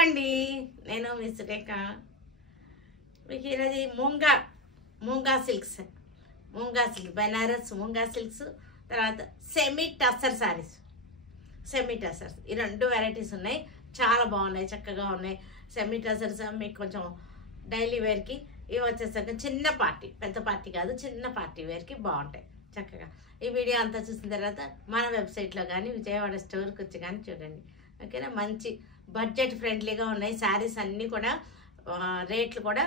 అండి, నేను మిస్ రేఖ. మీకు ఈరోజు మూంగా సిల్క్ బెనారస్ మూంగా సిల్క్స్, తర్వాత semi tussar saris. Semi tussars ఈ రెండు వెరైటీస్ ఉన్నాయి, చాలా బాగున్నాయి, చక్కగా ఉన్నాయి. సెమీ టస్సర్స్ మీకు కొంచెం డైలీ వేర్కి, ఇవి వచ్చేసరికి చిన్న పార్టీ, పెద్ద పార్టీ కాదు, చిన్న పార్టీ వేర్కి బాగుంటాయి చక్కగా. ఈ వీడియో అంతా చూసిన తర్వాత మన వెబ్సైట్లో కానీ విజయవాడ స్టోర్కి వచ్చి కానీ చూడండి, ఓకేనా. మంచి బడ్జెట్ ఫ్రెండ్లీగా ఉన్నాయి శారీస్ అన్నీ కూడా. రేట్లు కూడా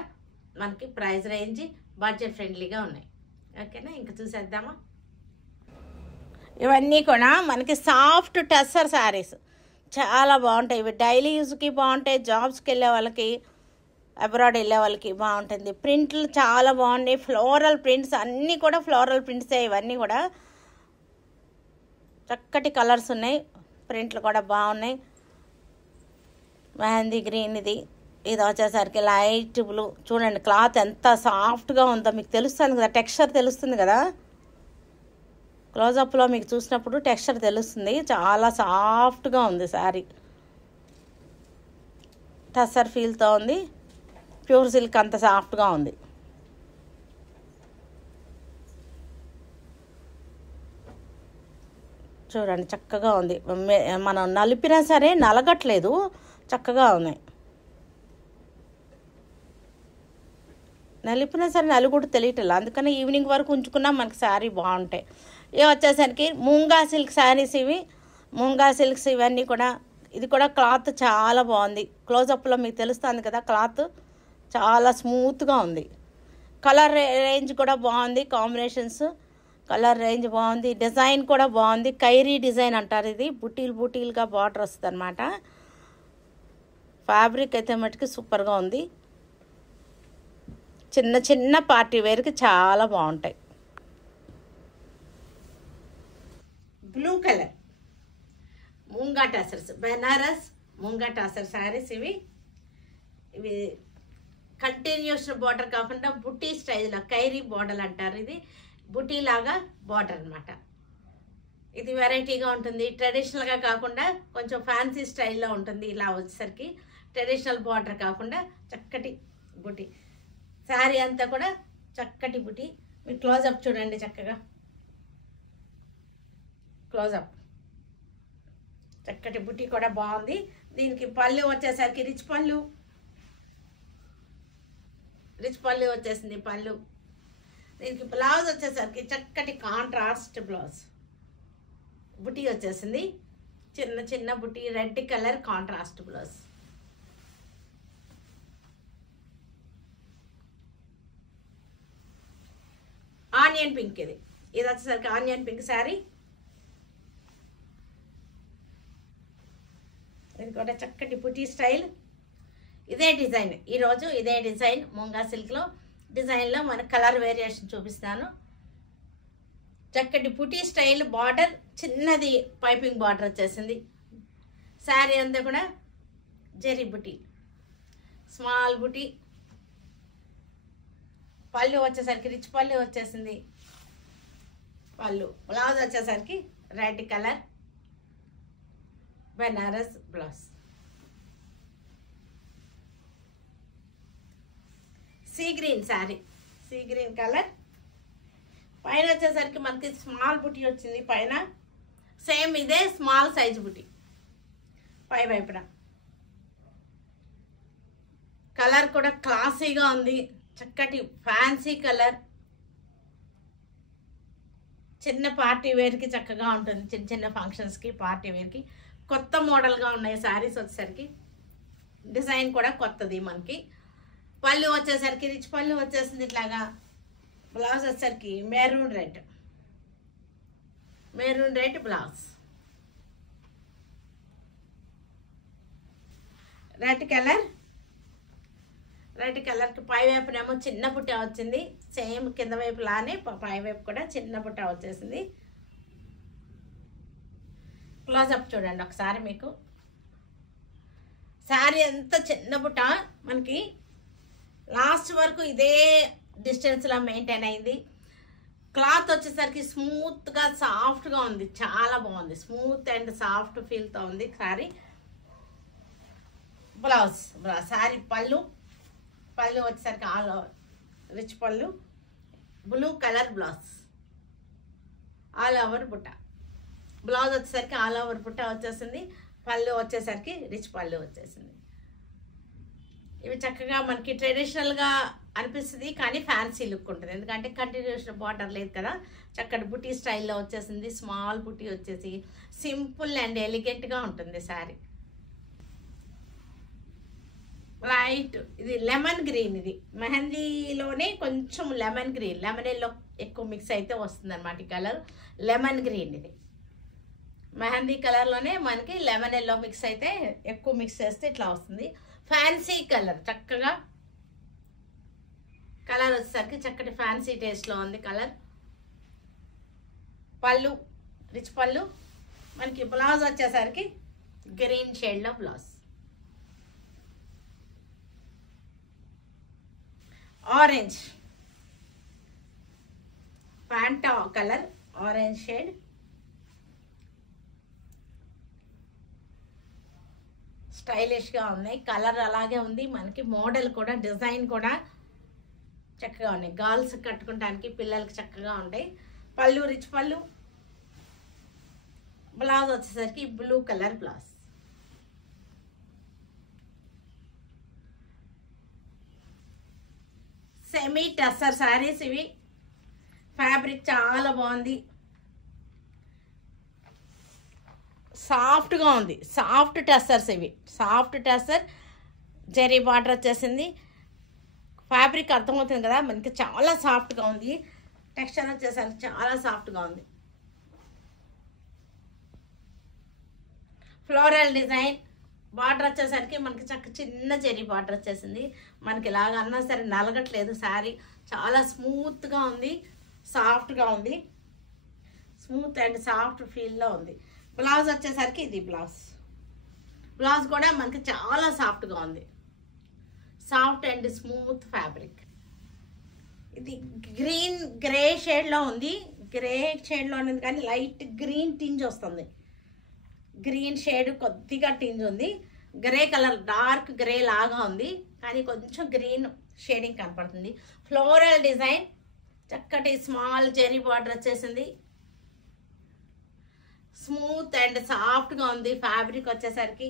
మనకి ప్రైస్ రేంజ్ బడ్జెట్ ఫ్రెండ్లీగా ఉన్నాయి, ఓకేనా. ఇంకా చూసేద్దామా. ఇవన్నీ కూడా మనకి సాఫ్ట్ టస్సర్ శారీస్ చాలా బాగుంటాయి. ఇవి డైలీ యూజ్కి బాగుంటాయి, జాబ్స్కి వెళ్ళే వాళ్ళకి, అబ్రాడ్ వెళ్ళే వాళ్ళకి బాగుంటుంది. ప్రింట్లు చాలా బాగున్నాయి, ఫ్లోరల్ ప్రింట్స్ అన్నీ కూడా ఫ్లోరల్ ప్రింట్సే. ఇవన్నీ కూడా చక్కటి కలర్స్ ఉన్నాయి, ప్రింట్లు కూడా బాగున్నాయి. మెహందీ గ్రీన్ ఇది వచ్చేసరికి లైట్ బ్లూ. చూడండి క్లాత్ ఎంత సాఫ్ట్గా ఉందో మీకు తెలుస్తుంది కదా, టెక్స్చర్ తెలుస్తుంది కదా. క్లోజప్లో మీకు చూసినప్పుడు టెక్స్చర్ తెలుస్తుంది, చాలా సాఫ్ట్గా ఉంది శారీ. టస్సర్ ఫీల్తో ఉంది, ప్యూర్ సిల్క్ అంత సాఫ్ట్గా ఉంది. చూడండి చక్కగా ఉంది, మనం నలిపినా సరే నలగట్లేదు, చక్కగా ఉన్నాయి. నలిపినా సరే నలుగుడు తెలియట్లేదు, అందుకని ఈవినింగ్ వరకు ఉంచుకున్నా మనకి శారీ బాగుంటాయి. ఇవి వచ్చేసరికి మూంగా సిల్క్ శారీస్. ఇవి మూంగా సిల్క్స్ ఇవన్నీ కూడా. ఇది కూడా క్లాత్ చాలా బాగుంది, క్లోజప్లో మీకు తెలుస్తుంది కదా, క్లాత్ చాలా స్మూత్గా ఉంది. కలర్ రేంజ్ కూడా బాగుంది, కాంబినేషన్స్ కలర్ రేంజ్ బాగుంది, డిజైన్ కూడా బాగుంది. కైరీ డిజైన్ అంటారు, ఇది బుటీలుగా బార్డర్ వస్తుంది అనమాట. ఫ్యాబ్రిక్ అయితే మటుకు సూపర్గా ఉంది, చిన్న చిన్న పార్టీ వేర్కి చాలా బాగుంటాయి. Blue colour మూంగా tussars, Banaras మూంగా tussar saris. ఇవి కంటిన్యూస్ బార్డర్ కాకుండా బుటీ స్టైల్లో, కైరీ బార్డర్ అంటారు, ఇది బుటీలాగా బార్డర్ అనమాట. ఇది వెరైటీగా ఉంటుంది, ట్రెడిషనల్గా కాకుండా కొంచెం ఫ్యాన్సీ స్టైల్లో ఉంటుంది. ఇలా వచ్చేసరికి ట్రెడిషనల్ బార్డర్ కాకుండా చక్కటి బుటీ శారీ అంతా కూడా చక్కటి బుటీ. మీరు క్లోజప్ చూడండి, చక్కగా క్లోజప్, చక్కటి బుటీ కూడా బాగుంది. దీనికి పళ్ళు వచ్చేసరికి రిచ్ పళ్ళు వచ్చేసింది పళ్ళు. దీనికి బ్లౌజ్ వచ్చేసరికి చక్కటి కాంట్రాస్ట్ బ్లౌజ్, బుటీ వచ్చేసింది, చిన్న చిన్న బుటీ, red colour contrast blouse. Onion pink, ఇది వచ్చేసరికి ఆనియన్ పింక్ శారీ. ఇది కూడా చక్కటి బుటీ స్టైల్. ఇదే డిజైన్, ఈరోజు ఇదే డిజైన్ మూంగా సిల్క్లో డిజైన్లో మన కలర్ వేరియేషన్ చూపిస్తాను. చక్కటి బుటీ స్టైల్ బార్డర్, చిన్నది పైపింగ్ బార్డర్ వచ్చేసింది. శారీ అంతా కూడా జరీ బుటీ, స్మాల్ బుటీ. పళ్ళు వచ్చేసరికి రిచ్ పళ్ళు వచ్చేసింది. పళ్ళు బ్లౌజ్ వచ్చేసరికి red colour Banaras blouse. Sea green saree, sea green colour. పైన వచ్చేసరికి మనకి స్మాల్ బుటీ వచ్చింది, పైన సేమ్ ఇదే స్మాల్ సైజ్ బుటీ పై వైపున. కలర్ కూడా క్లాసీగా ఉంది, చక్కటి ఫ్యాన్సీ కలర్, చిన్న పార్టీ వేర్కి చక్కగా ఉంటుంది, చిన్న చిన్న ఫంక్షన్స్కి పార్టీ వేర్కి. కొత్త మోడల్గా ఉన్నాయి శారీస్ వచ్చేసరికి, డిజైన్ కూడా కొత్తది మనకి. పళ్ళు వచ్చేసరికి రిచ్ పళ్ళు వచ్చేసింది ఇట్లాగా. బ్లౌజ్ వచ్చేసరికి మెరూన్ రెడ్ బ్లౌజ్, రెడ్ కలర్కి పై వైపునేమో చిన్న బుట్ట వచ్చింది, సేమ్ కింద వైపు లానే పై వైపు కూడా చిన్న బుట్ట వచ్చేసింది. క్లోజప్ చూడండి ఒకసారి, మీకు శారీ అంతా చిన్న బుట్ట మనకి లాస్ట్ వరకు ఇదే డిస్టెన్స్లో మెయింటైన్ అయింది. క్లాత్ వచ్చేసరికి స్మూత్గా సాఫ్ట్గా ఉంది, చాలా బాగుంది, స్మూత్ అండ్ సాఫ్ట్ ఫీల్తో ఉంది శారీ. బ్లౌజ్ శారీ పళ్ళు వచ్చేసరికి ఆల్ ఓవర్ రిచ్ పళ్ళు, blue colour blouse, all over బుట్ట. బ్లౌజ్ వచ్చేసరికి ఆల్ ఓవర్ బుట్ట వచ్చేసింది. పళ్ళు వచ్చేసరికి రిచ్ పళ్ళు వచ్చేసింది. ఇవి చక్కగా మనకి ట్రెడిషనల్గా అనిపిస్తుంది, కానీ ఫ్యాన్సీ లుక్ ఉంటుంది. ఎందుకంటే కంటిన్యూషన్ బార్డర్ లేదు కదా, చక్కటి బుటీ స్టైల్లో వచ్చేసింది. స్మాల్ బుటీ వచ్చేసి సింపుల్ అండ్ ఎలిగెంట్గా ఉంటుంది శారీ. లైట్ ఇది లెమన్ గ్రీన్, ఇది మెహందీలోనే కొంచెం లెమన్ గ్రీన్, లెమన్ ఎల్లో ఎక్కువ మిక్స్ అయితే వస్తుంది అనమాట. ఈ కలర్ లెమన్ గ్రీన్, ఇది మెహందీ కలర్లోనే మనకి లెమన్ ఎల్లో మిక్స్ అయితే ఎక్కువ మిక్స్ చేస్తే ఇట్లా వస్తుంది. ఫ్యాన్సీ కలర్, చక్కగా కలర్ వచ్చేసరికి చక్కటి ఫ్యాన్సీ టేస్ట్లో ఉంది కలర్. పళ్ళు రిచ్ పళ్ళు. మనకి బ్లౌజ్ వచ్చేసరికి గ్రీన్ షేడ్లో blouse. Orange Fanta colour, orange shade. స్టైలిష్గా ఉన్నాయి. కలర్ అలాగే ఉంది. మనకి మోడల్ కూడా, డిజైన్ కూడా చక్కగా ఉన్నాయి. గర్ల్స్ కట్టుకోవడానికి పిల్లలకి చక్కగా ఉంటాయి. పళ్ళు రిచ్ పళ్ళు. బ్లౌజ్ వచ్చేసరికి blue colour blouse. Semi tussar saris ఇవి. ఫ్యాబ్రిక్ చాలా బాగుంది, సాఫ్ట్గా ఉంది. సాఫ్ట్ టస్సర్స్ ఇవి, సాఫ్ట్ టస్సర్. జెరీ బార్డర్ వచ్చేసింది. ఫ్యాబ్రిక్ అర్థమవుతుంది కదా మనకి, చాలా సాఫ్ట్గా ఉంది. టెక్స్చర్ వచ్చేసరికి చాలా సాఫ్ట్గా ఉంది. Floral design. బార్డర్ వచ్చేసరికి మనకి చిన్న జెరీ బార్డర్ వచ్చేసింది. మనకి ఇలాగ అన్నా సరే నలగట్లేదు శారీ. చాలా స్మూత్గా ఉంది, సాఫ్ట్గా ఉంది. స్మూత్ అండ్ సాఫ్ట్ ఫీల్లో ఉంది. బ్లౌజ్ వచ్చేసరికి ఇది బ్లౌజ్. బ్లౌజ్ కూడా మనకి చాలా సాఫ్ట్గా ఉంది. Soft and smooth fabric. ఇది గ్రే షేడ్లో ఉంది. గ్రే షేడ్లో ఉంది కానీ లైట్ గ్రీన్ టింజ్ వస్తుంది. గ్రీన్ షేడ్ కొద్దిగా టింజ్ ఉంది. గ్రే కలర్ డార్క్ గ్రే లాగా ఉంది కానీ కొంచెం గ్రీన్ షేడింగ్ కనపడుతుంది. Floral design. చక్కటి స్మాల్ జెరీ బార్డర్ వచ్చేసింది. స్మూత్ అండ్ సాఫ్ట్గా ఉంది ఫ్యాబ్రిక్ వచ్చేసరికి.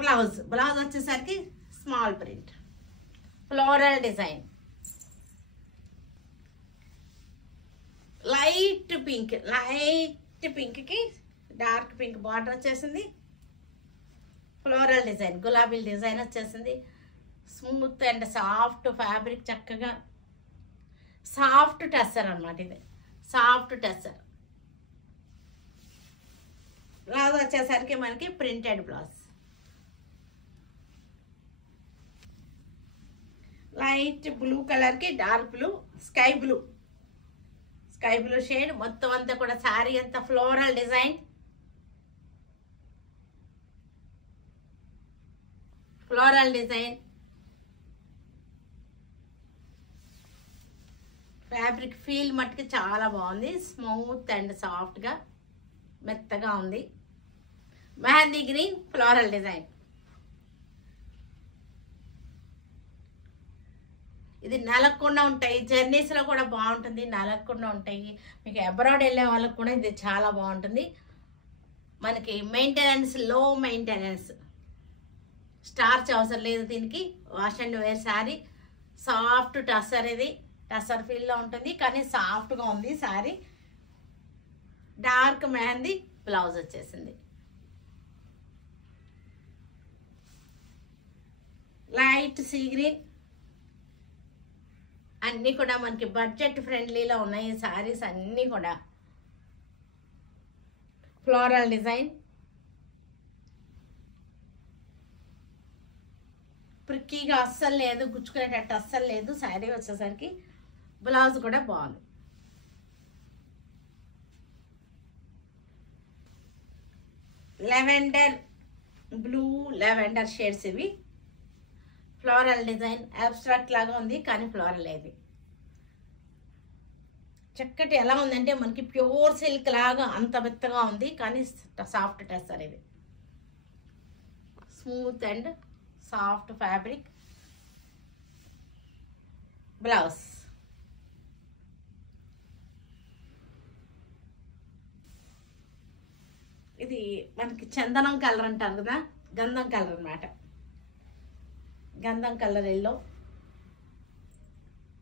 బ్లౌజ్ వచ్చేసరికి small print, floral design. Light పింక్కి డార్క్ పింక్ బార్డర్ వచ్చేసింది. ఫ్లోరల్ డిజైన్, గులాబీ డిజైన్ వచ్చేసింది. స్మూత్ అండ్ సాఫ్ట్ ఫ్యాబ్రిక్, చక్కగా సాఫ్ట్ టస్సర్ అన్నమాట. ఇది సాఫ్ట్ టస్సర్. బ్లౌజ్ వచ్చేసరికి మనకి ప్రింటెడ్ బ్లౌజ్. లైట్ బ్లూ కలర్కి dark blue, sky blue shade. మొత్తం అంతా కూడా శారీ అంతా ఫ్లోరల్ డిజైన్. ఫ్యాబ్రిక్ ఫీల్ మట్టుకి చాలా బాగుంది. స్మూత్ అండ్ సాఫ్ట్గా మెత్తగా ఉంది. Mehndi green floral design. ఇది నలగకుండా ఉంటాయి, జర్నీస్లో కూడా బాగుంటుంది. నలగకుండా ఉంటాయి. మీకు అబ్రాడ్ వెళ్ళే వాళ్ళకి కూడా ఇది చాలా బాగుంటుంది. మనకి మెయింటెనెన్స్, లో మెయింటెనెన్స్, స్టార్చ్ అవసరం లేదు దీనికి. Wash and wear saree. Soft tussar, ఇది టస్సర్ ఫీల్లో ఉంటుంది కానీ సాఫ్ట్గా ఉంది శారీ. డార్క్ మెహందీ బ్లౌజ్ వచ్చేసింది. Light sea green. అన్నీ కూడా మనకి బడ్జెట్ ఫ్రెండ్లీలో ఉన్నాయి ఈ శారీస్ అన్నీ కూడా. Floral design. ప్రిక్కీగా అస్సలు లేదు, గుచ్చుకునేటట్టు అస్సలు లేదు శారీ వచ్చేసరికి. బ్లౌజ్ కూడా బాగుంది. లెవెండర్ బ్లూ, లెవెండర్ షేడ్స్ ఇవి. Floral design. అబ్స్ట్రాక్ట్ లాగా ఉంది కానీ ఫ్లోరల్ ఇది. చక్కటి ఎలా ఉందంటే మనకి ప్యూర్ సిల్క్ లాగా అంత మెత్తగా ఉంది, కానీ సాఫ్ట్ టెస్సర్ ఇది. Smooth and soft fabric. Blouse ఇది మనకి చందనం కలర్ అంటారు కదా, గంధం కలర్ అన్నమాట. గంధం కలర్ ఎల్లో,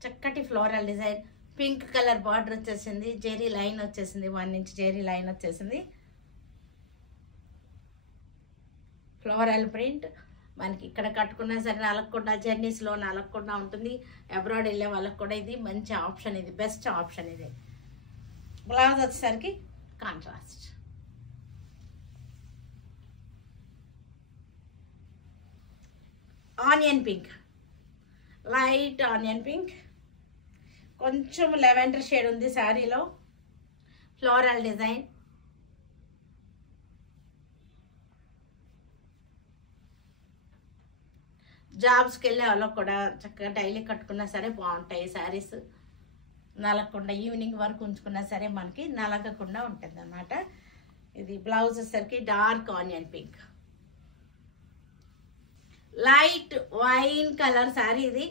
చక్కటి floral design, pink colour border వచ్చేసింది, జెరీ లైన్ వచ్చేసింది, 1 ఇంచ్ జెరీ లైన్ వచ్చేసింది. ఫ్లోరల్ ప్రింట్ మనకి ఇక్కడ కట్టుకున్నా సరే నలగకుండా, జర్నీస్లో నలగకుండా ఉంటుంది. అబ్రాడ్ వెళ్ళే వాళ్ళకి కూడా ఇది మంచి ఆప్షన్, ఇది బెస్ట్ ఆప్షన్ ఇది. బ్లౌజ్ వచ్చేసరికి contrast. Onion pink, light onion pink, కొంచెం లెవెండర్ షేడ్ ఉంది శారీలో. ఫ్లోరల్ డిజైన్, జాబ్స్కి వెళ్ళే వాళ్ళకి కూడా చక్కగా డైలీ కట్టుకున్నా సరే బాగుంటాయి శారీస్. నలగకుండా ఈవినింగ్ వరకు ఉంచుకున్నా సరే మనకి నలగకుండా ఉంటుంది అన్నమాట. ఇది బ్లౌజ్ వచ్చేసరికి dark onion pink, light wine colour sari. ఇది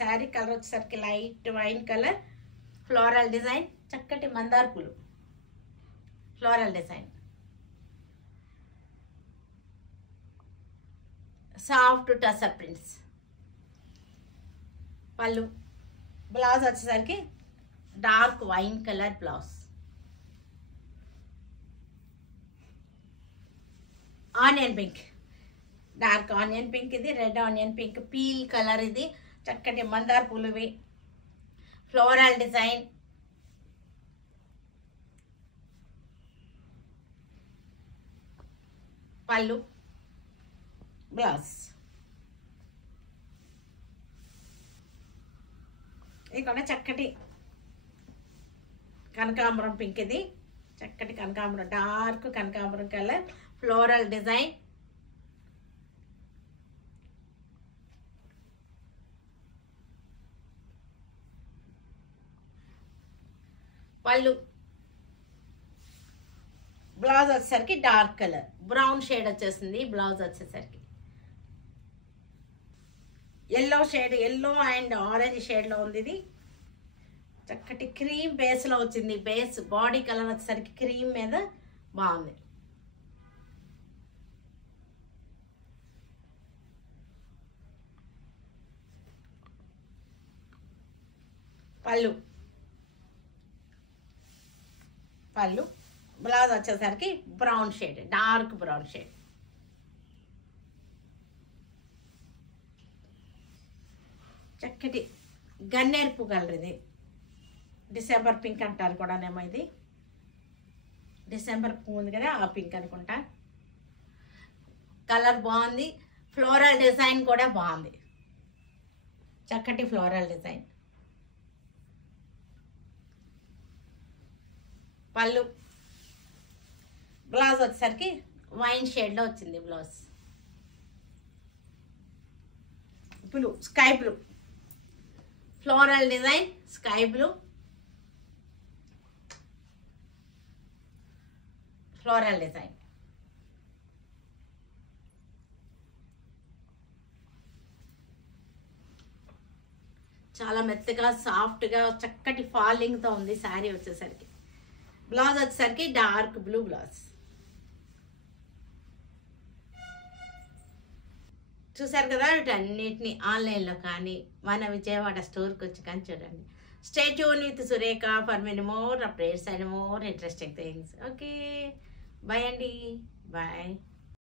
శారీ కలర్ వచ్చేసరికి light wine colour. Floral design, చక్కటి మందార పూలు floral design. Soft tussar prints. Pallu. Blouse వచ్చేసరికి dark wine colour blouse. Onion pink, dark onion pink, ఇది red onion pink, peel colour. ఇది చక్కటి మందార పూలువి. Floral design. పళ్ళు. బ్లౌజ్. ఇక్కడ చక్కటి కనకాంబరం పింక్, ఇది చక్కటి కనకాంబరం, డార్క్ కనకాంబరం colour. Floral design. Pallu. Blouse వచ్చేసరికి డార్క్ కలర్, బ్రౌన్ షేడ్ వచ్చేసింది బ్లౌజ్ వచ్చేసరికి. Yellow shade, yellow and orange షేడ్లో ఉంది. ఇది చక్కటి క్రీమ్ బేస్లో వచ్చింది. బేస్ బాడీ కలర్ వచ్చేసరికి క్రీమ్ మీద బాగుంది. పళ్ళు. బ్లౌజ్ వచ్చేసరికి brown shade, dark brown shade. చక్కటి గన్నేరుపు కలర్. ఇది డిసెంబర్ పింక్ అంటారు కూడానేమో. ఇది డిసెంబర్ పువ్వు ఉంది కదా, ఆ పింక్ అనుకుంటా. కలర్ బాగుంది. ఫ్లోరల్ డిజైన్ కూడా బాగుంది, చక్కటి ఫ్లోరల్ డిజైన్. పళ్ళు. బ్లౌజ్ వచ్చేసరికి వైన్ షేడ్లో వచ్చింది blouse. Blue, sky blue, floral design, sky blue, floral design. చాలా మెత్తగా సాఫ్ట్గా చక్కటి ఫాలింగ్తో ఉంది శారీ వచ్చేసరికి. బ్లౌజ్ వచ్చేసరికి డార్క్ బ్లూ బ్లౌజ్. చూసారు కదా, వీటన్నిటిని ఆన్లైన్లో కానీ మన విజయవాడ స్టోర్కి వచ్చి కానీ చూడండి. Stay tune with Surekha for many more updates and more interesting things. Okay, bye అండి, బాయ్.